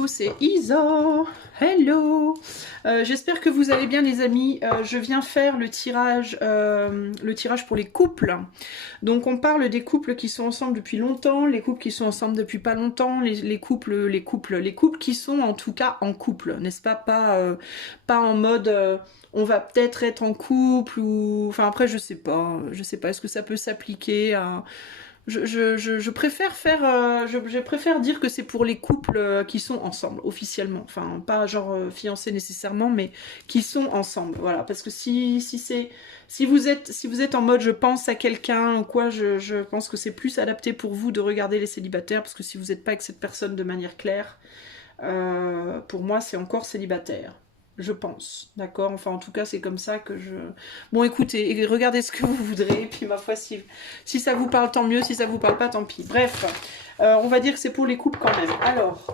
Coucou, c'est Isa. Hello. J'espère que vous allez bien les amis. Je viens faire le tirage pour les couples. Donc on parle des couples qui sont ensemble depuis longtemps, les couples qui sont ensemble depuis pas longtemps, les couples qui sont en tout cas en couple, n'est-ce pas? Pas en mode on va peut-être être en couple ou... Enfin après je sais pas, est-ce que ça peut s'appliquer à... Je préfère faire, je préfère dire que c'est pour les couples qui sont ensemble officiellement, enfin pas genre fiancés nécessairement, mais qui sont ensemble, voilà. Parce que si vous êtes en mode je pense à quelqu'un ou quoi, je pense que c'est plus adapté pour vous de regarder les célibataires, parce que si vous n'êtes pas avec cette personne de manière claire, pour moi c'est encore célibataire. Je pense, d'accord? Enfin, en tout cas, c'est comme ça que je... Bon, écoutez, regardez ce que vous voudrez, et puis ma foi, si ça vous parle, tant mieux, si ça vous parle pas, tant pis. Bref, on va dire que c'est pour les couples quand même. Alors,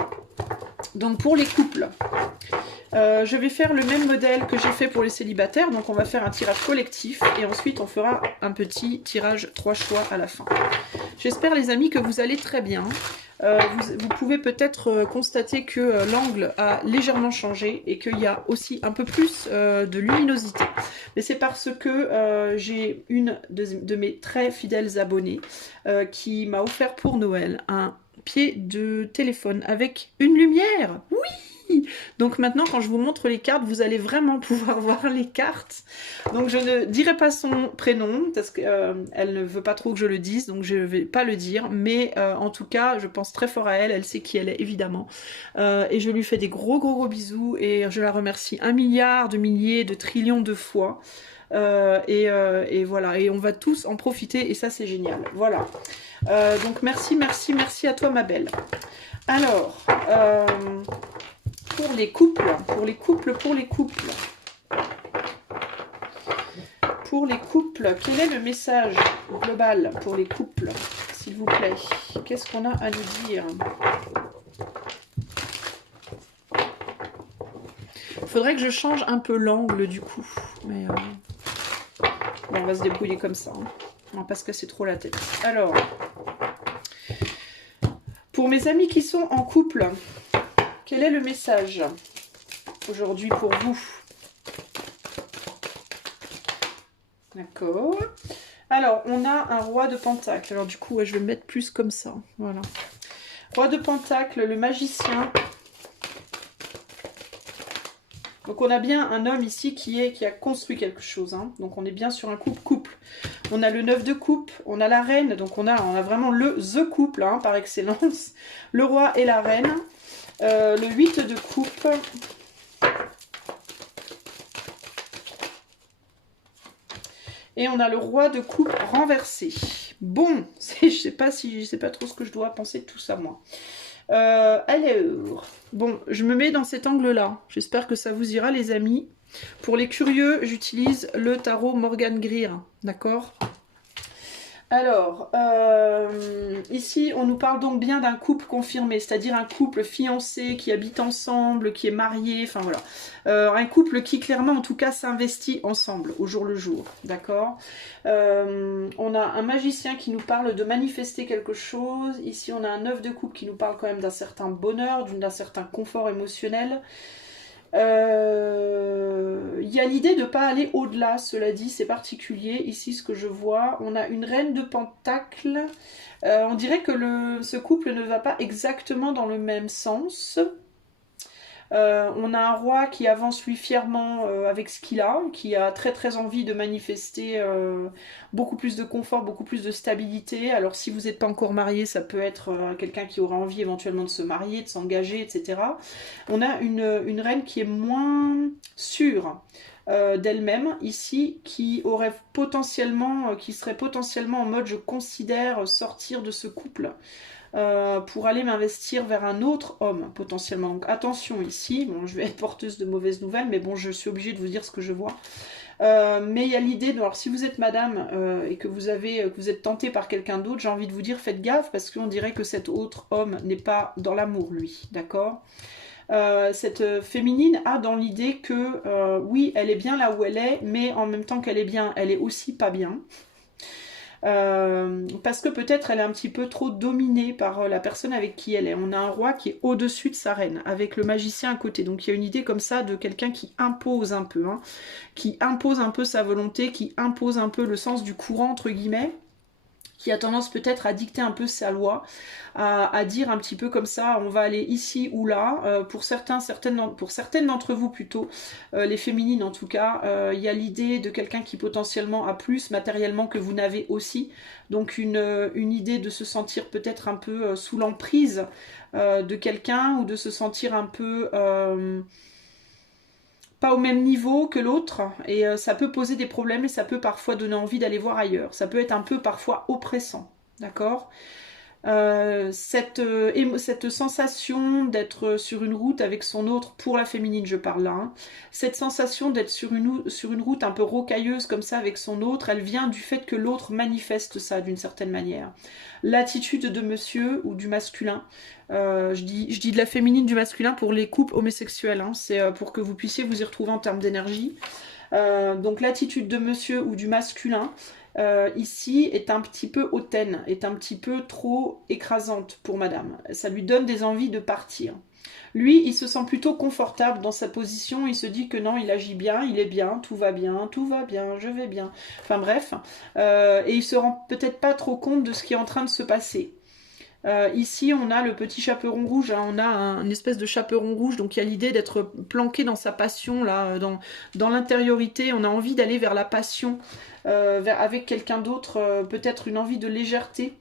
donc pour les couples, je vais faire le même modèle que j'ai fait pour les célibataires, donc on va faire un tirage collectif, et ensuite on fera un petit tirage 3 choix à la fin. J'espère les amis que vous allez très bien. Vous pouvez peut-être constater que l'angle a légèrement changé et qu'il y a aussi un peu plus de luminosité. Mais c'est parce que j'ai une de mes très fidèles abonnées qui m'a offert pour Noël un pied de téléphone avec une lumière. Oui! Donc maintenant, quand je vous montre les cartes, vous allez vraiment pouvoir voir les cartes. Donc je ne dirai pas son prénom, parce qu'elle ne veut pas trop que je le dise, donc je ne vais pas le dire. Mais en tout cas, je pense très fort à elle, elle sait qui elle est, évidemment. Et je lui fais des gros bisous, et je la remercie 1 milliard de milliers de trillions de fois. Et voilà, et on va tous en profiter, et ça c'est génial. Voilà. Donc merci à toi ma belle. Alors... pour les couples, quel est le message global pour les couples, s'il vous plaît? Qu'est-ce qu'on a à nous dire? Faudrait que je change un peu l'angle du coup, mais bon, on va se débrouiller comme ça, hein. On va pas se casser trop la tête. Alors, pour mes amis qui sont en couple, quel est le message aujourd'hui pour vous? D'accord. Alors, on a un roi de pentacle. Alors du coup, ouais, je vais le mettre plus comme ça. Voilà. Roi de pentacle, le magicien. Donc on a bien un homme ici qui a construit quelque chose, hein. Donc on est bien sur un couple. On a le 9 de coupe, on a la reine. Donc on a vraiment the couple, hein, par excellence. Le roi et la reine. Le 8 de coupe. Et on a le roi de coupe renversé. Bon, je sais pas trop ce que je dois penser de tout ça, moi. Alors, bon, je me mets dans cet angle-là. J'espère que ça vous ira, les amis. Pour les curieux, j'utilise le tarot Morgan Greer, d'accord? Alors, ici, on nous parle donc bien d'un couple confirmé, c'est-à-dire un couple fiancé qui habite ensemble, qui est marié, enfin voilà. Un couple qui clairement, en tout cas, s'investit ensemble, au jour le jour, d'accord? On a un magicien qui nous parle de manifester quelque chose. Ici, on a un 9 de coupe qui nous parle quand même d'un certain bonheur, d'un certain confort émotionnel. Il y a l'idée de ne pas aller au-delà, cela dit, c'est particulier. Ici, ce que je vois, on a une reine de pentacle. On dirait que ce couple ne va pas exactement dans le même sens. On a un roi qui avance lui fièrement avec ce qu'il a, qui a très envie de manifester beaucoup plus de confort, beaucoup plus de stabilité. Alors si vous n'êtes pas encore marié, ça peut être quelqu'un qui aura envie éventuellement de se marier, de s'engager, etc. On a une reine qui est moins sûre d'elle-même ici, qui serait potentiellement en mode je considère sortir de ce couple. Pour aller m'investir vers un autre homme potentiellement. Donc attention ici, bon, je vais être porteuse de mauvaises nouvelles, mais bon, je suis obligée de vous dire ce que je vois. Mais il y a l'idée, alors si vous êtes madame et que vous êtes tentée par quelqu'un d'autre, j'ai envie de vous dire faites gaffe, parce qu'on dirait que cet autre homme n'est pas dans l'amour, lui, d'accord? Cette féminine a dans l'idée que oui, elle est bien là où elle est, mais en même temps qu'elle est bien, elle est aussi pas bien. parce que peut-être elle est un petit peu trop dominée par la personne avec qui elle est. On a un roi qui est au-dessus de sa reine, avec le magicien à côté. Donc il y a une idée comme ça de quelqu'un qui impose un peu, hein, qui impose un peu sa volonté, qui impose un peu le sens du courant, entre guillemets, qui a tendance peut-être à dicter un peu sa loi, à dire un petit peu comme ça, on va aller ici ou là. Pour certaines d'entre vous plutôt, les féminines en tout cas, il y a l'idée de quelqu'un qui potentiellement a plus matériellement que vous n'avez aussi. Donc une idée de se sentir peut-être un peu sous l'emprise de quelqu'un, ou de se sentir un peu pas au même niveau que l'autre, et ça peut poser des problèmes, et ça peut parfois donner envie d'aller voir ailleurs. Ça peut être un peu parfois oppressant, d'accord. Cette sensation d'être sur une route avec son autre, pour la féminine je parle là, hein, cette sensation d'être sur une route un peu rocailleuse comme ça avec son autre, elle vient du fait que l'autre manifeste ça d'une certaine manière. L'attitude de monsieur ou du masculin, je dis de la féminine, du masculin pour les couples homosexuels, hein, c'est pour que vous puissiez vous y retrouver en termes d'énergie. Donc l'attitude de monsieur ou du masculin, ici, est un petit peu hautaine, est un petit peu trop écrasante pour madame. Ça lui donne des envies de partir. Lui, il se sent plutôt confortable dans sa position, il se dit que non, il agit bien, il est bien, tout va bien, je vais bien. Enfin bref, et il se rend peut-être pas trop compte de ce qui est en train de se passer. Ici, on a le petit chaperon rouge, hein, on a une espèce de chaperon rouge, donc il y a l'idée d'être planqué dans sa passion, là, dans l'intériorité. On a envie d'aller vers la passion, avec quelqu'un d'autre, peut-être une envie de légèreté,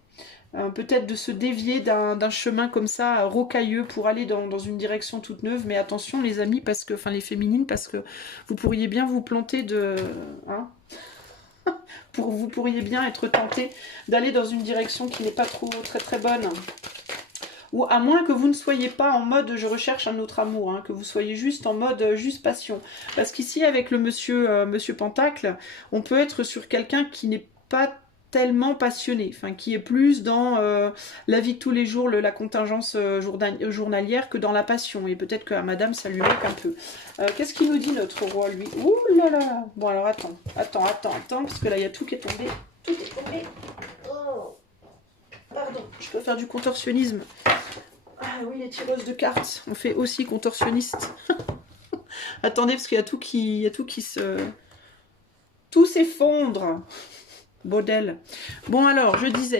peut-être de se dévier d'un chemin comme ça, rocailleux, pour aller dans une direction toute neuve. Mais attention les amis, parce que, enfin les féminines, parce que vous pourriez bien vous planter de... Hein, vous pourriez bien être tenté d'aller dans une direction qui n'est pas trop très bonne. Ou à moins que vous ne soyez pas en mode je recherche un autre amour, hein, que vous soyez juste en mode juste passion. Parce qu'ici avec le monsieur Pentacle, on peut être sur quelqu'un qui n'est pas tellement passionné, enfin qui est plus dans la vie de tous les jours, la contingence journalière, que dans la passion. Et peut-être qu'à madame ça lui manque un peu. Qu'est-ce qu'il nous dit notre roi, lui? Ouh là là. Bon alors attends, parce que là il y a tout qui est tombé. Tout est tombé. Oh. Pardon, je peux faire du contorsionnisme. Ah oui, les tireuses de cartes, on fait aussi contorsionniste. Attendez, parce qu'il y a tout qui se... Tout s'effondre. Bordel. Bon alors, je disais,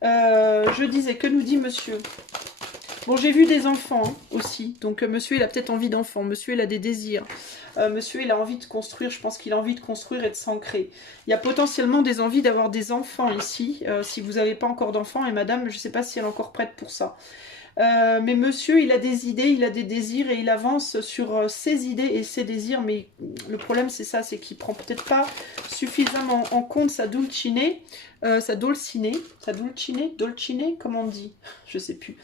que nous dit monsieur? Bon, j'ai vu des enfants, hein, aussi. Donc monsieur, il a peut-être envie d'enfants. Monsieur, il a des désirs. Monsieur, il a envie de construire. Je pense qu'il a envie de construire et de s'ancrer. Il y a potentiellement des envies d'avoir des enfants ici. Si vous n'avez pas encore d'enfants. Et madame, je ne sais pas si elle est encore prête pour ça. Mais monsieur, il a des idées, il a des désirs, et il avance sur ses idées et ses désirs. Mais le problème, c'est ça, c'est qu'il prend peut-être pas suffisamment en compte sa dolcine, comment on dit, je sais plus.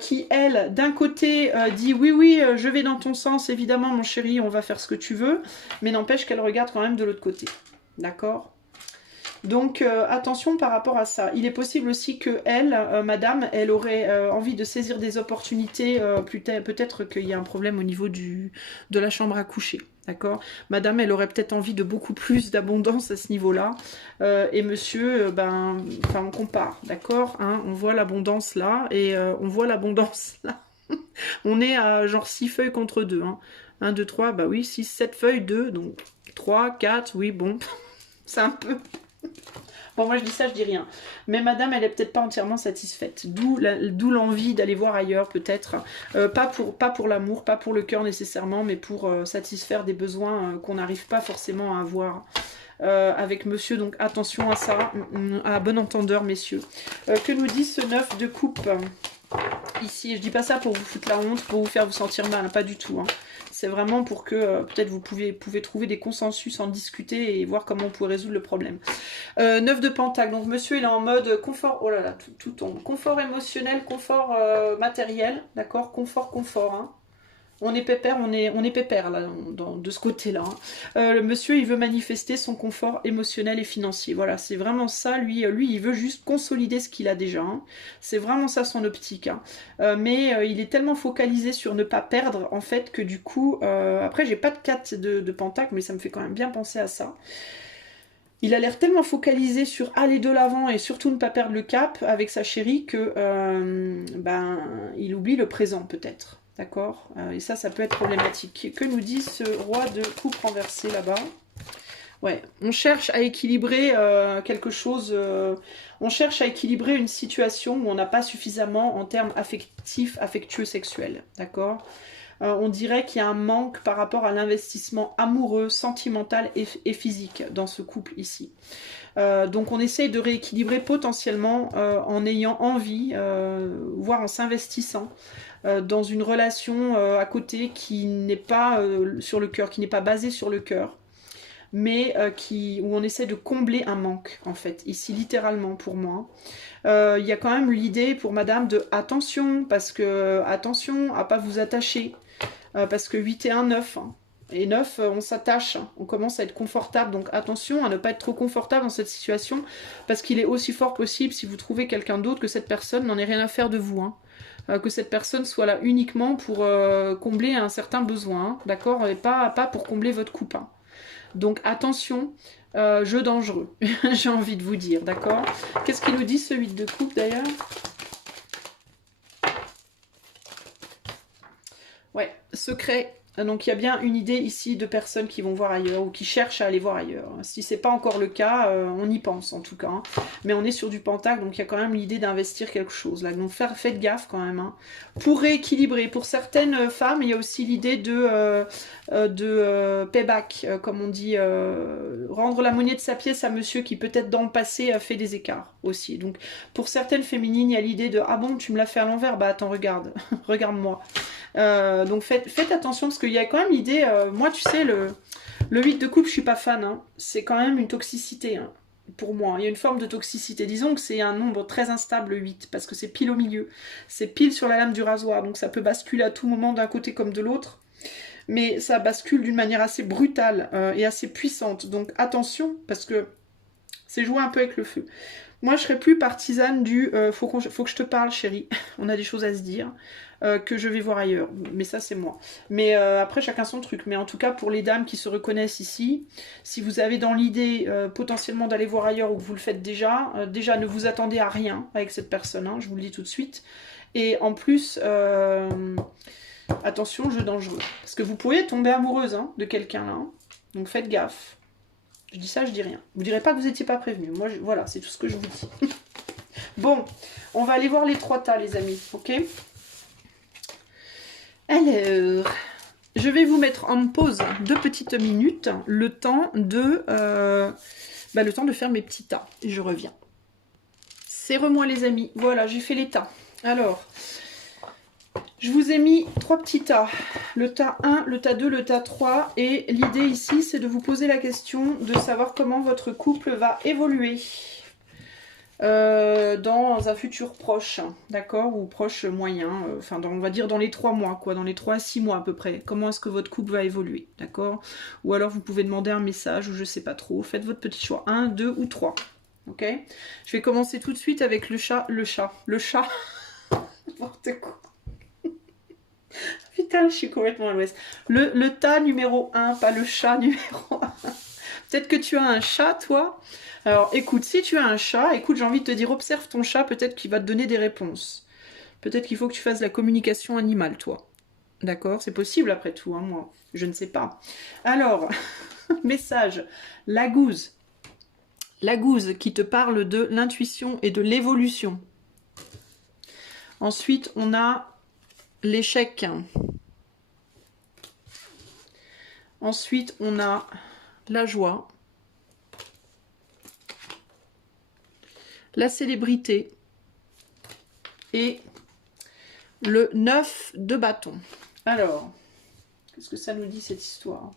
Qui, elle, d'un côté, dit oui, je vais dans ton sens, évidemment, mon chéri, on va faire ce que tu veux, mais n'empêche qu'elle regarde quand même de l'autre côté. D'accord ? Donc attention par rapport à ça. Il est possible aussi que elle, madame, elle aurait envie de saisir des opportunités, peut-être qu'il y a un problème au niveau de la chambre à coucher. D'accord. Madame, elle aurait peut-être envie de beaucoup plus d'abondance à ce niveau-là. Et monsieur, on compare, d'accord, hein, on voit l'abondance là, et on voit l'abondance là. On est à genre 6 feuilles contre 2. Hein. 1, 2, 3, bah oui, 6, 7 feuilles, 2, donc 3, 4, oui, bon, c'est un peu... Bon, moi je dis ça, je dis rien. Mais madame, elle est peut-être pas entièrement satisfaite. D'où l'envie d'aller voir ailleurs, peut-être. Pas pour l'amour, pas pour le cœur nécessairement, mais pour satisfaire des besoins qu'on n'arrive pas forcément à avoir avec monsieur. Donc attention à ça, à bon entendeur, messieurs. Que nous dit ce 9 de coupe ici? Je dis pas ça pour vous foutre la honte, pour vous faire vous sentir mal, hein, pas du tout. Hein. C'est vraiment pour que peut-être vous pouvez trouver des consensus, en discuter et voir comment on peut résoudre le problème. 9 de pentacle, donc monsieur il est en mode confort, oh là là, tout tombe. Confort émotionnel, confort matériel, d'accord, confort, hein. On est pépère, on est pépère là, de ce côté-là. Hein. Le monsieur, il veut manifester son confort émotionnel et financier. Voilà, c'est vraiment ça. Lui, il veut juste consolider ce qu'il a déjà. Hein. C'est vraiment ça son optique. Hein. Mais il est tellement focalisé sur ne pas perdre, en fait, que du coup... après, j'ai pas de 4 de pentacle, mais ça me fait quand même bien penser à ça. il a l'air tellement focalisé sur aller de l'avant et surtout ne pas perdre le cap avec sa chérie que ben, il oublie le présent peut-être. D'accord. Et ça peut être problématique. Que nous dit ce roi de coupe renversé là-bas? Ouais, on cherche à équilibrer quelque chose, on cherche à équilibrer une situation où on n'a pas suffisamment en termes affectifs, affectueux, sexuels, d'accord. On dirait qu'il y a un manque par rapport à l'investissement amoureux, sentimental et physique dans ce couple ici. Donc on essaye de rééquilibrer potentiellement en ayant envie, voire en s'investissant dans une relation à côté qui n'est pas sur le cœur, qui n'est pas basée sur le cœur, mais où on essaie de combler un manque, en fait, ici littéralement pour moi. Il y a quand même l'idée pour madame de attention, parce que attention à pas vous attacher, parce que 8 et 1, 9, hein. Et 9, on s'attache, hein. On commence à être confortable, donc attention à ne pas être trop confortable dans cette situation, parce qu'il est aussi fort possible, si vous trouvez quelqu'un d'autre, que cette personne n'en ait rien à faire de vous, hein. Que cette personne soit là uniquement pour combler un certain besoin, hein, d'accord, et pas pour combler votre couple, hein. Donc attention, jeu dangereux, j'ai envie de vous dire, d'accord. Qu'est-ce qu'il nous dit ce 8 de coupe d'ailleurs? Ouais, secret. Donc il y a bien une idée ici de personnes qui vont voir ailleurs ou qui cherchent à aller voir ailleurs. Si c'est pas encore le cas, on y pense en tout cas, hein. Mais on est sur du pentacle, donc il y a quand même l'idée d'investir quelque chose là. Donc faites gaffe quand même, hein. Pour rééquilibrer, pour certaines femmes, il y a aussi l'idée de payback, comme on dit, rendre la monnaie de sa pièce à monsieur qui peut-être dans le passé a fait des écarts aussi. Donc pour certaines féminines, il y a l'idée de ah bon, tu me l'as fait à l'envers, bah attends, regarde, regarde-moi. Donc faites attention parce qu'il y a quand même l'idée, moi tu sais, le 8 de coupe, je suis pas fan, hein. C'est quand même une toxicité, hein, pour moi. Il y a une forme de toxicité. Disons que c'est un nombre très instable, le 8, parce que c'est pile au milieu. C'est pile sur la lame du rasoir, donc ça peut basculer à tout moment d'un côté comme de l'autre. Mais ça bascule d'une manière assez brutale et assez puissante. Donc attention, parce que c'est jouer un peu avec le feu. Moi, je serais plus partisane du faut que je te parle, chérie. On a des choses à se dire. Que je vais voir ailleurs. Mais ça, c'est moi. Mais après, chacun son truc. Mais en tout cas, pour les dames qui se reconnaissent ici, si vous avez dans l'idée potentiellement d'aller voir ailleurs ou que vous le faites déjà, déjà, ne vous attendez à rien avec cette personne, hein, je vous le dis tout de suite. Et en plus, attention, jeu dangereux. Parce que vous pourriez tomber amoureuse, hein, de quelqu'un là. Hein. Donc faites gaffe. Je dis ça, je dis rien. Vous direz pas que vous n'étiez pas prévenu. Moi, voilà, c'est tout ce que je vous dis. Bon, on va aller voir les 3 tas, les amis. Ok ? Alors, je vais vous mettre en pause 2 petites minutes, le temps de faire mes petits tas. Et je reviens. Serre-moi les amis. Voilà, j'ai fait les tas. Alors, je vous ai mis 3 petits tas. Le tas 1, le tas 2, le tas 3. Et l'idée ici, c'est de vous poser la question de savoir comment votre couple va évoluer. Dans un futur proche, d'accord, ou proche moyen, enfin on va dire dans les 3 mois, quoi, dans les 3 à 6 mois à peu près, comment est-ce que votre couple va évoluer, d'accord, ou alors vous pouvez demander un message, ou je sais pas trop, faites votre petit choix, 1, 2 ou 3, ok. Je vais commencer tout de suite avec le chat, n'importe quoi. Putain, je suis complètement à l'ouest. Le tas numéro 1, pas le chat numéro 1. Peut-être que tu as un chat, toi. Alors, écoute, si tu as un chat, écoute, j'ai envie de te dire, observe ton chat, peut-être qu'il va te donner des réponses. Peut-être qu'il faut que tu fasses la communication animale, toi. D'accord? C'est possible, après tout, hein, moi. Je ne sais pas. Alors, message. La gouze. La gouze qui te parle de l'intuition et de l'évolution. Ensuite, on a l'échec. Ensuite, on a la joie. La célébrité et le 9 de bâton. Alors, qu'est-ce que ça nous dit cette histoire?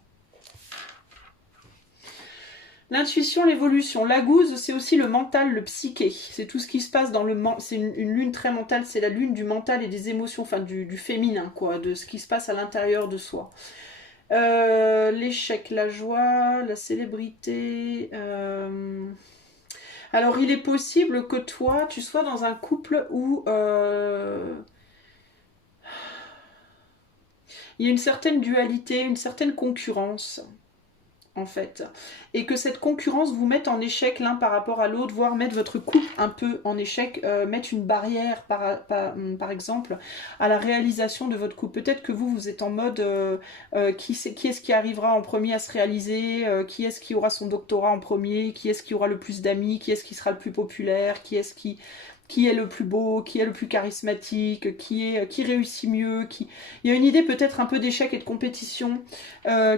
L'intuition, l'évolution. La gouze, c'est aussi le mental, le psyché. C'est tout ce qui se passe dans le mental. C'est une lune très mentale, c'est la lune du mental et des émotions, enfin du féminin, quoi, de ce qui se passe à l'intérieur de soi. L'échec, la joie, la célébrité... Alors, il est possible que toi, tu sois dans un couple où il y a une certaine dualité, une certaine concurrence. en fait, et que cette concurrence vous mette en échec l'un par rapport à l'autre, voire mettre votre couple un peu en échec, mettre une barrière par exemple à la réalisation de votre couple. Peut-être que vous êtes en mode qui est-ce qui arrivera en premier à se réaliser, qui est-ce qui aura son doctorat en premier, qui est-ce qui aura le plus d'amis, qui est-ce qui sera le plus populaire, qui est le plus beau, qui est le plus charismatique, qui réussit mieux, qui... Il y a une idée peut-être un peu d'échec et de compétition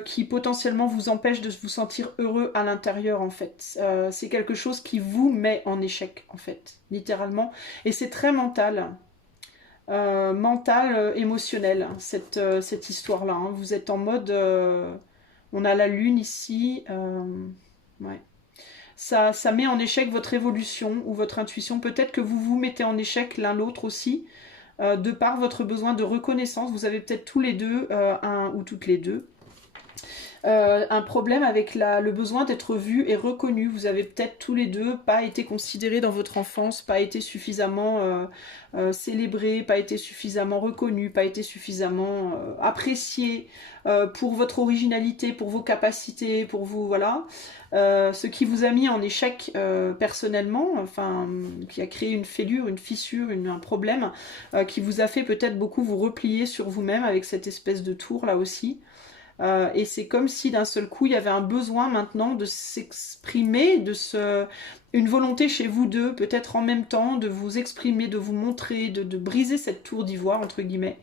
qui potentiellement vous empêche de vous sentir heureux à l'intérieur en fait. C'est quelque chose qui vous met en échec en fait, littéralement. Et c'est très mental. Émotionnel, cette histoire-là. Hein. Vous êtes en mode... on a la lune ici. Ouais. Ça met en échec votre évolution ou votre intuition. Peut-être que vous vous mettez en échec l'un l'autre aussi, de par votre besoin de reconnaissance. Vous avez peut-être tous les deux, un ou toutes les deux, un problème avec le besoin d'être vu et reconnu. Vous avez peut-être tous les deux pas été considérés dans votre enfance, pas été suffisamment célébrés, pas été suffisamment reconnus, pas été suffisamment appréciés pour votre originalité, pour vos capacités, pour vous, voilà. Ce qui vous a mis en échec personnellement, enfin, qui a créé une fêlure, une fissure, un problème, qui vous a fait peut-être beaucoup vous replier sur vous-même avec cette espèce de tour là aussi. Et c'est comme si d'un seul coup il y avait un besoin maintenant de s'exprimer, une volonté chez vous deux, peut-être en même temps, de vous exprimer, de vous montrer, de briser cette tour d'ivoire entre guillemets.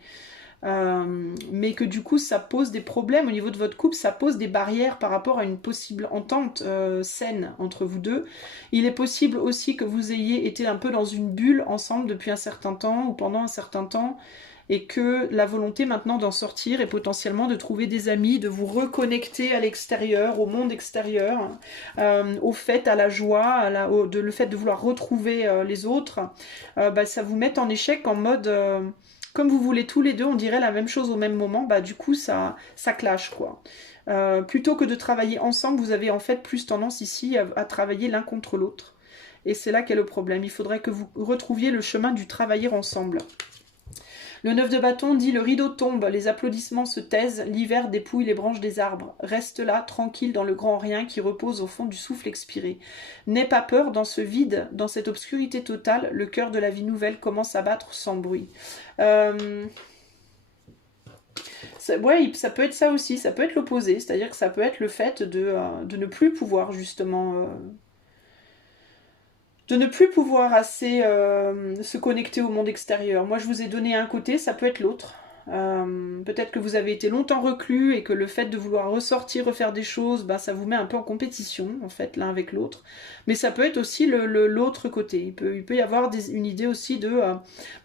Mais que du coup ça pose des problèmes au niveau de votre couple, ça pose des barrières par rapport à une possible entente saine entre vous deux. Il est possible aussi que vous ayez été un peu dans une bulle ensemble depuis un certain temps ou pendant un certain temps, et que la volonté maintenant d'en sortir est potentiellement de trouver des amis, de vous reconnecter à l'extérieur, au monde extérieur, au fait, à la joie, le fait de vouloir retrouver les autres, ça vous met en échec en mode... comme vous voulez tous les deux, on dirait la même chose au même moment, du coup ça clash quoi. Plutôt que de travailler ensemble, vous avez en fait plus tendance ici à travailler l'un contre l'autre. Et c'est là qu'est le problème. Il faudrait que vous retrouviez le chemin du travailler ensemble. Le 9 de bâton dit « Le rideau tombe, les applaudissements se taisent, l'hiver dépouille les branches des arbres. Reste là, tranquille dans le grand rien qui repose au fond du souffle expiré. N'aie pas peur, dans ce vide, dans cette obscurité totale, le cœur de la vie nouvelle commence à battre sans bruit. » Ouais, ça peut être ça aussi, ça peut être l'opposé, c'est-à-dire que ça peut être le fait de ne plus pouvoir justement... de ne plus pouvoir assez se connecter au monde extérieur. Moi, je vous ai donné un côté, ça peut être l'autre. Peut-être que vous avez été longtemps reclus et que le fait de vouloir ressortir, refaire des choses, ça vous met un peu en compétition, en fait, l'un avec l'autre. Mais ça peut être aussi l'autre côté. Il peut y avoir une idée aussi de...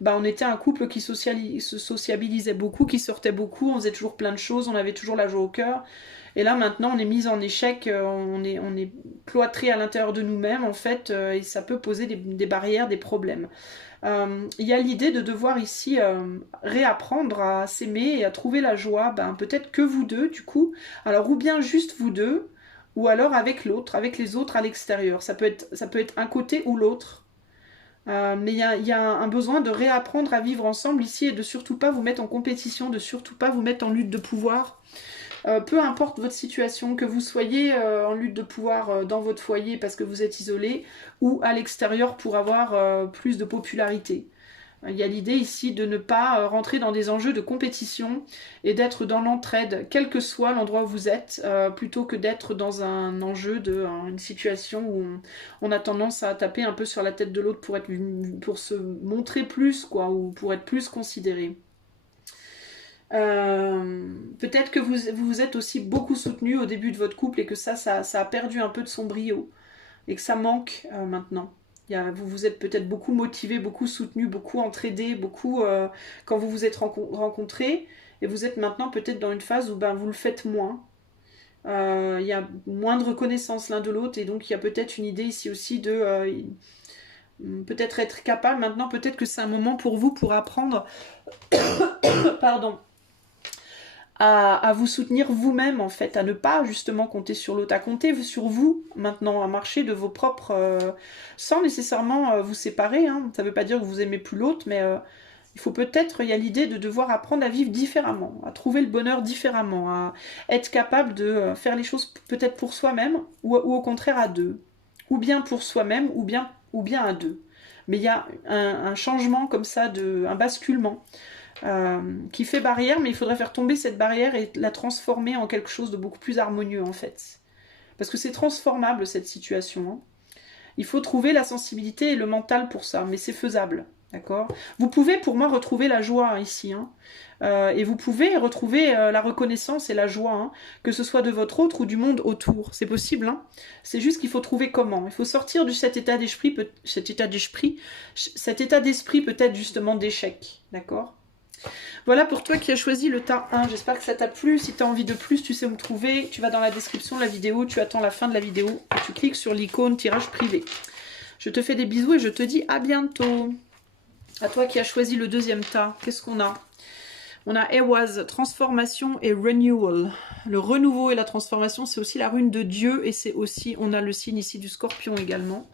on était un couple qui se sociabilisait beaucoup, qui sortait beaucoup, on faisait toujours plein de choses, on avait toujours la joie au cœur. Et là, maintenant, on est mis en échec, on est cloîtré à l'intérieur de nous-mêmes, en fait, et ça peut poser des barrières, des problèmes. Il y a l'idée de devoir ici réapprendre à s'aimer et à trouver la joie, peut-être que vous deux, du coup. Alors, ou bien juste vous deux, ou alors avec l'autre, avec les autres à l'extérieur. Ça peut être un côté ou l'autre. Mais il y a un besoin de réapprendre à vivre ensemble ici et de surtout pas vous mettre en compétition, de surtout pas vous mettre en lutte de pouvoir. Peu importe votre situation, que vous soyez en lutte de pouvoir dans votre foyer parce que vous êtes isolé ou à l'extérieur pour avoir plus de popularité. Il y a l'idée ici de ne pas rentrer dans des enjeux de compétition et d'être dans l'entraide, quel que soit l'endroit où vous êtes, plutôt que d'être dans un enjeu une situation où on a tendance à taper un peu sur la tête de l'autre pour se montrer plus, quoi, ou pour être plus considéré. Peut-être que vous êtes aussi beaucoup soutenu au début de votre couple et que ça a perdu un peu de son brio et que ça manque maintenant. Vous êtes peut-être beaucoup motivé, beaucoup soutenu, beaucoup entraidé, beaucoup quand vous vous êtes rencontrés, et vous êtes maintenant peut-être dans une phase où vous le faites moins. Il y a moins de reconnaissance l'un de l'autre et donc il y a peut-être une idée ici aussi de peut-être être capable maintenant, peut-être que c'est un moment pour vous pour apprendre pardon, à vous soutenir vous-même en fait, à ne pas justement compter sur l'autre, à compter sur vous maintenant, à marcher de vos propres... sans nécessairement vous séparer, hein. Ça ne veut pas dire que vous aimez plus l'autre, mais Il faut peut-être, il y a l'idée de devoir apprendre à vivre différemment, à trouver le bonheur différemment, à être capable de faire les choses peut-être pour soi-même ou au contraire à deux. Ou bien pour soi-même ou bien à deux. Mais il y a un changement comme ça, un basculement qui fait barrière, mais il faudrait faire tomber cette barrière et la transformer en quelque chose de beaucoup plus harmonieux en fait. Parce que c'est transformable cette situation. Hein. Il faut trouver la sensibilité et le mental pour ça, mais c'est faisable. D'accord. Vous pouvez pour moi retrouver la joie ici. Hein. Et vous pouvez retrouver la reconnaissance et la joie, hein, que ce soit de votre autre ou du monde autour. C'est possible. Hein. C'est juste qu'il faut trouver comment. Il faut sortir de cet état d'esprit peut-être justement d'échec. D'accord. Voilà pour toi qui as choisi le tas 1. J'espère que ça t'a plu. Si tu as envie de plus, tu sais où me trouver. Tu vas dans la description de la vidéo, tu attends la fin de la vidéo et tu cliques sur l'icône tirage privé. Je te fais des bisous et je te dis à bientôt. À toi qui as choisi le deuxième tas, qu'est-ce qu'on a? On a Ehwaz, transformation et renewal. Le renouveau et la transformation, c'est aussi la rune de Dieu et c'est aussi, on a le signe ici du Scorpion également.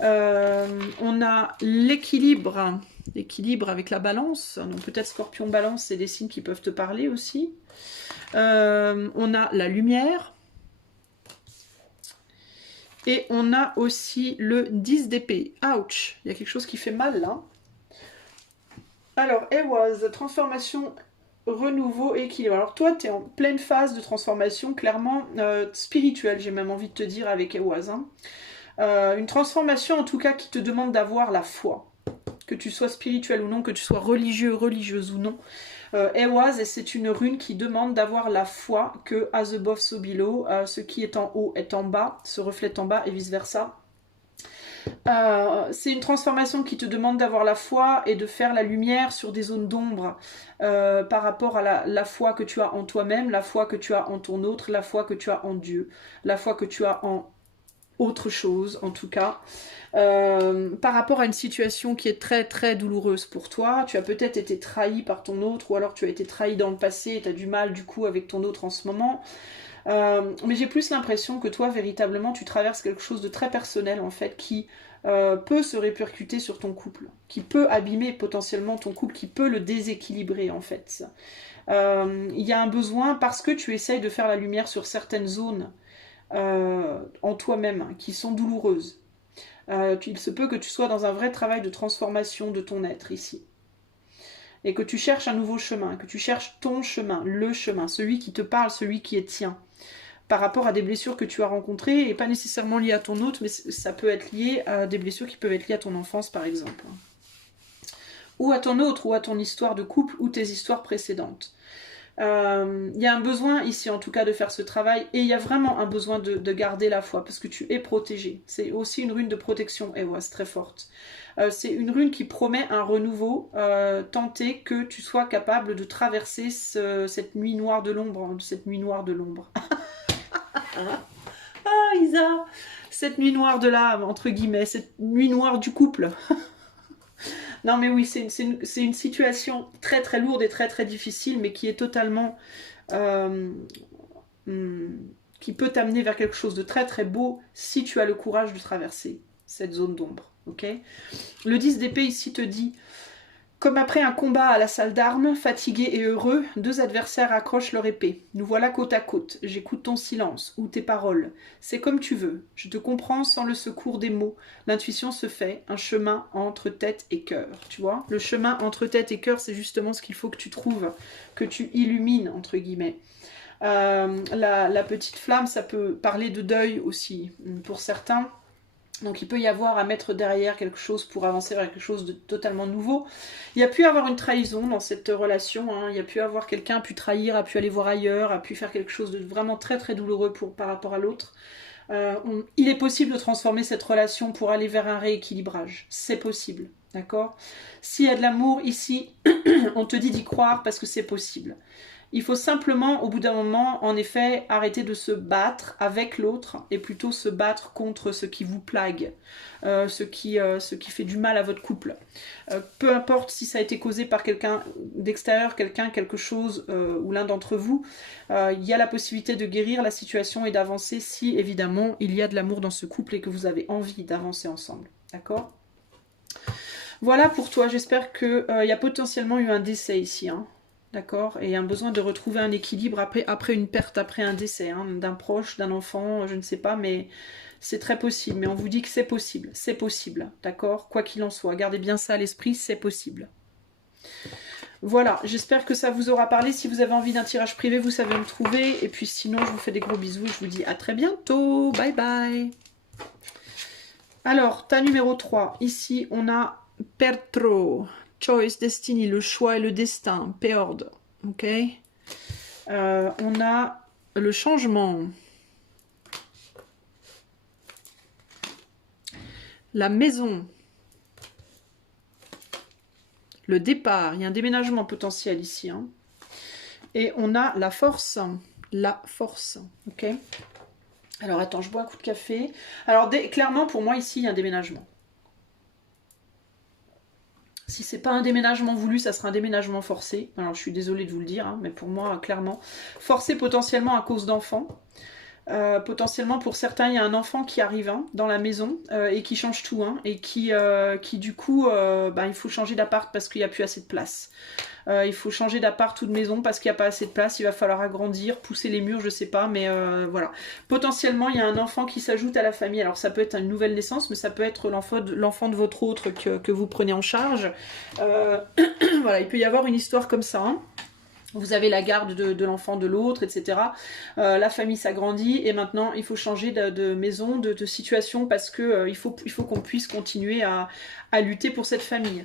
On a l'équilibre, l'équilibre avec la balance. Donc peut-être Scorpion, balance, c'est des signes qui peuvent te parler aussi. On a la lumière. Et on a aussi le 10 d'épée. Ouch, il y a quelque chose qui fait mal là. Alors, Ehwaz, transformation, renouveau, équilibre. Alors toi, tu es en pleine phase de transformation, clairement spirituelle, j'ai même envie de te dire avec Ehwaz. Hein. Une transformation en tout cas qui te demande d'avoir la foi. Que tu sois spirituel ou non, que tu sois religieux, religieuse ou non. Ehwaz, c'est une rune qui demande d'avoir la foi que as above so below, ce qui est en haut est en bas, se reflète en bas et vice versa. C'est une transformation qui te demande d'avoir la foi et de faire la lumière sur des zones d'ombre par rapport à la foi que tu as en toi-même, la foi que tu as en ton autre, la foi que tu as en Dieu, la foi que tu as en autre chose en tout cas. Par rapport à une situation qui est très très douloureuse pour toi, tu as peut-être été trahi par ton autre ou alors tu as été trahi dans le passé et tu as du mal du coup avec ton autre en ce moment. Mais j'ai plus l'impression que toi, véritablement, tu traverses quelque chose de très personnel, en fait, qui peut se répercuter sur ton couple, qui peut abîmer potentiellement ton couple, qui peut le déséquilibrer, en fait. Il y a un besoin, parce que tu essayes de faire la lumière sur certaines zones en toi-même, hein, qui sont douloureuses. Il se peut que tu sois dans un vrai travail de transformation de ton être, ici. Et que tu cherches un nouveau chemin, que tu cherches ton chemin, le chemin, celui qui te parle, celui qui est tien, par rapport à des blessures que tu as rencontrées, et pas nécessairement liées à ton autre, mais ça peut être lié à des blessures qui peuvent être liées à ton enfance, par exemple. Ou à ton autre, ou à ton histoire de couple, ou tes histoires précédentes. Il y a un besoin ici, en tout cas, de faire ce travail, et il y a vraiment un besoin de garder la foi, parce que tu es protégé. C'est aussi une rune de protection, Ehwaz, très forte. C'est une rune qui promet un renouveau, tenter que tu sois capable de traverser cette nuit noire de l'ombre. Cette nuit noire de l'ombre. Ah, Isa, cette nuit noire de l'âme, entre guillemets, cette nuit noire du couple. Non mais oui, c'est une situation très très lourde et très très difficile, mais qui est totalement... qui peut t'amener vers quelque chose de très très beau si tu as le courage de traverser cette zone d'ombre. Okay. Le 10 d'épée ici te dit: comme après un combat à la salle d'armes, fatigué et heureux, deux adversaires accrochent leur épée. Nous voilà côte à côte. J'écoute ton silence ou tes paroles. C'est comme tu veux. Je te comprends sans le secours des mots. L'intuition se fait, un chemin entre tête et cœur. Tu vois, le chemin entre tête et cœur, c'est justement ce qu'il faut que tu trouves, que tu illumines, entre guillemets. La petite flamme, ça peut parler de deuil aussi, pour certains. Donc il peut y avoir à mettre derrière quelque chose pour avancer vers quelque chose de totalement nouveau. Il y a pu y avoir une trahison dans cette relation, hein. Il y a pu avoir quelqu'un a pu trahir, a pu aller voir ailleurs, a pu faire quelque chose de vraiment très très douloureux par rapport à l'autre. Il est possible de transformer cette relation pour aller vers un rééquilibrage. C'est possible, d'accord? S'il y a de l'amour ici, on te dit d'y croire parce que c'est possible. Il faut simplement, au bout d'un moment, en effet, arrêter de se battre avec l'autre et plutôt se battre contre ce qui vous plague, ce qui fait du mal à votre couple. Peu importe si ça a été causé par quelqu'un d'extérieur, quelque chose, ou l'un d'entre vous, il y a la possibilité de guérir la situation et d'avancer si, évidemment, il y a de l'amour dans ce couple et que vous avez envie d'avancer ensemble. D'accord ? Voilà pour toi, j'espère qu'il y a potentiellement eu un décès ici, hein. D'accord? Et un besoin de retrouver un équilibre après une perte, après un décès, hein, d'un proche, d'un enfant, je ne sais pas, mais c'est très possible. Mais on vous dit que c'est possible, d'accord? Quoi qu'il en soit, gardez bien ça à l'esprit, c'est possible. Voilà, j'espère que ça vous aura parlé. Si vous avez envie d'un tirage privé, vous savez me trouver. Et puis sinon, je vous fais des gros bisous et je vous dis à très bientôt. Bye bye. Alors, tas numéro 3. Ici, on a Pertro. Choice, Destiny, le choix et le destin. Peord. Ok. On a le changement. La maison. Le départ. Il y a un déménagement potentiel ici. Hein. Et on a la force. La force. Ok. Alors, attends, je bois un coup de café. Alors, clairement, pour moi, ici, il y a un déménagement. Si c'est pas un déménagement voulu, ça sera un déménagement forcé. Alors, je suis désolée de vous le dire, hein, mais pour moi, clairement, forcé potentiellement à cause d'enfants. Potentiellement pour certains il y a un enfant qui arrive hein, dans la maison et qui change tout hein, et qui du coup il faut changer d'appart parce qu'il n'y a plus assez de place. Il faut changer d'appart ou de maison parce qu'il n'y a pas assez de place, il va falloir agrandir, pousser les murs, je sais pas, mais voilà. Potentiellement il y a un enfant qui s'ajoute à la famille, alors ça peut être une nouvelle naissance, mais ça peut être l'enfant de votre autre que vous prenez en charge. Voilà, il peut y avoir une histoire comme ça. Hein. Vous avez la garde de l'enfant de l'autre, etc. La famille s'agrandit et maintenant il faut changer de maison, de situation parce que il faut qu'on puisse continuer à lutter pour cette famille.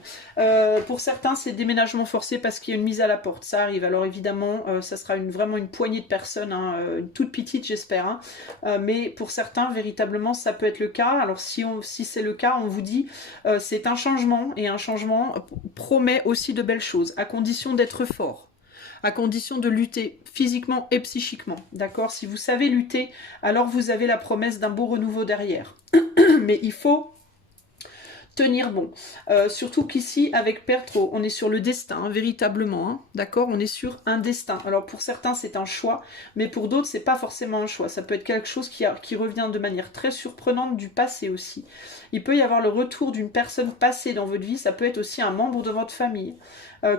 Pour certains, c'est déménagement forcé parce qu'il y a une mise à la porte. Ça arrive. Alors évidemment, ça sera vraiment une poignée de personnes, hein, une toute petite, j'espère. Hein. Mais pour certains, véritablement, ça peut être le cas. Alors si c'est le cas, on vous dit c'est un changement et un changement promet aussi de belles choses, à condition d'être fort. À condition de lutter physiquement et psychiquement. D'accord? Si vous savez lutter, alors vous avez la promesse d'un beau renouveau derrière. Mais il faut tenir bon. Surtout qu'ici, avec Pertro, on est sur le destin, hein, véritablement. Hein, d'accord? On est sur un destin. Alors pour certains, c'est un choix, mais pour d'autres, c'est pas forcément un choix. Ça peut être quelque chose qui revient de manière très surprenante du passé aussi. Il peut y avoir le retour d'une personne passée dans votre vie. Ça peut être aussi un membre de votre famille.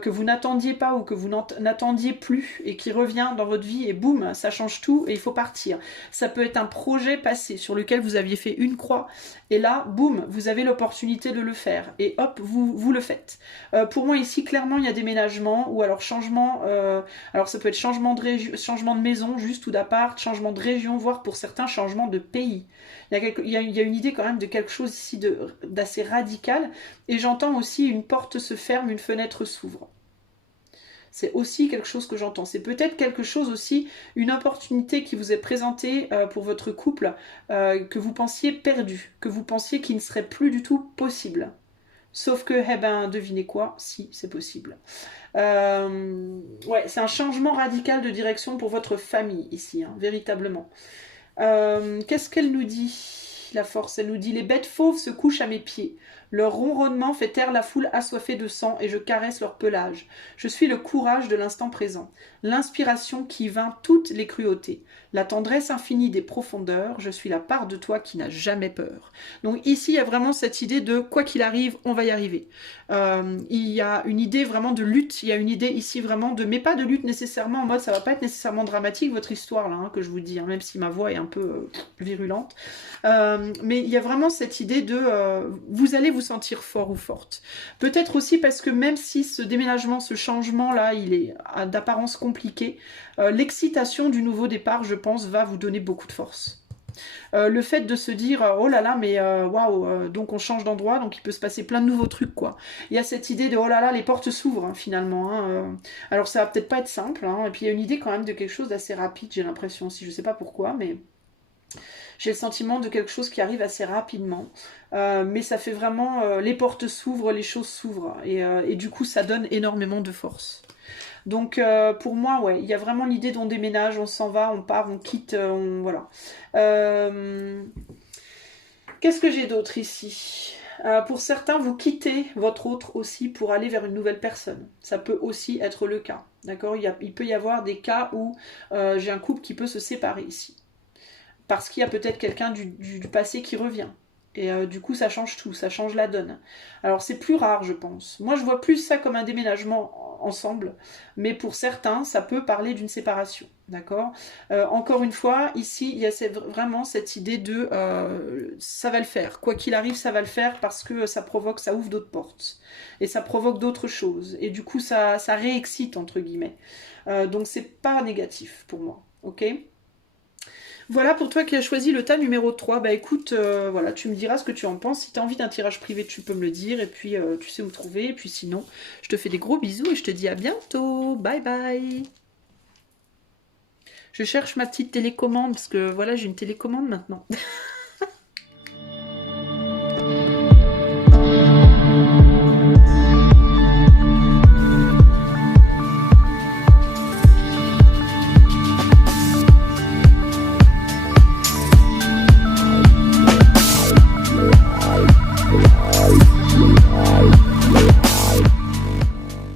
Que vous n'attendiez pas ou que vous n'attendiez plus et qui revient dans votre vie et boum, ça change tout et il faut partir. Ça peut être un projet passé sur lequel vous aviez fait une croix et là, boum, vous avez l'opportunité de le faire et hop, vous le faites. Pour moi ici, clairement, il y a déménagement ou alors changement, alors ça peut être changement de maison juste ou d'appart, changement de région, voire pour certains, changement de pays. Il y a une idée quand même de quelque chose ici d'assez radical et j'entends aussi une porte se ferme, une fenêtre s'ouvre. C'est aussi quelque chose que j'entends. C'est peut-être quelque chose aussi, une opportunité qui vous est présentée pour votre couple que vous pensiez perdu, que vous pensiez qu'il ne serait plus du tout possible. Sauf que, eh ben, devinez quoi? Si, c'est possible. Ouais, c'est un changement radical de direction pour votre famille ici, hein, véritablement. Qu'est-ce qu'elle nous dit? La force, elle nous dit: les bêtes fauves se couchent à mes pieds. Leur ronronnement fait taire la foule assoiffée de sang et je caresse leur pelage. Je suis le courage de l'instant présent, l'inspiration qui vainc toutes les cruautés, la tendresse infinie des profondeurs, je suis la part de toi qui n'a jamais peur. Donc ici, il y a vraiment cette idée de quoi qu'il arrive, on va y arriver. Il y a une idée vraiment de lutte, il y a une idée ici vraiment de, mais pas de lutte nécessairement en mode ça va pas être nécessairement dramatique votre histoire là, hein, que je vous dis, hein, même si ma voix est un peu virulente. Mais il y a vraiment cette idée de vous allez vous sentir fort ou forte. Peut-être aussi parce que même si ce déménagement, ce changement-là, il est d'apparence compliqué, l'excitation du nouveau départ, je pense, va vous donner beaucoup de force. Le fait de se dire oh là là mais waouh donc on change d'endroit donc il peut se passer plein de nouveaux trucs quoi. Il y a cette idée de oh là là les portes s'ouvrent hein, finalement hein, alors ça va peut-être pas être simple hein, et puis il y a une idée quand même de quelque chose d'assez rapide j'ai l'impression si je sais pas pourquoi mais j'ai le sentiment de quelque chose qui arrive assez rapidement. Mais ça fait vraiment... les portes s'ouvrent, les choses s'ouvrent. Et du coup, ça donne énormément de force. Donc, pour moi, ouais, il y a vraiment l'idée d'on déménage, on s'en va, on part, on quitte, voilà. Qu'est-ce que j'ai d'autre ici ? Pour certains, vous quittez votre autre aussi pour aller vers une nouvelle personne. Ça peut aussi être le cas. D'accord ? Il peut y avoir des cas où j'ai un couple qui peut se séparer ici. Parce qu'il y a peut-être quelqu'un du passé qui revient. Et du coup, ça change tout, ça change la donne. Alors, c'est plus rare, je pense. Moi, je vois plus ça comme un déménagement ensemble, mais pour certains, ça peut parler d'une séparation, d'accord. Encore une fois, ici, il y a vraiment cette idée de ça va le faire. Quoi qu'il arrive, ça va le faire parce que ça provoque, ça ouvre d'autres portes. Et ça provoque d'autres choses. Et du coup, ça réexcite, entre guillemets. Donc, c'est pas négatif pour moi, ok. Voilà pour toi qui as choisi le tas numéro 3. Bah écoute, voilà, tu me diras ce que tu en penses. Si tu as envie d'un tirage privé, tu peux me le dire. Et puis, tu sais où me trouver. Et puis sinon, je te fais des gros bisous et je te dis à bientôt. Bye bye. Je cherche ma petite télécommande parce que voilà, j'ai une télécommande maintenant.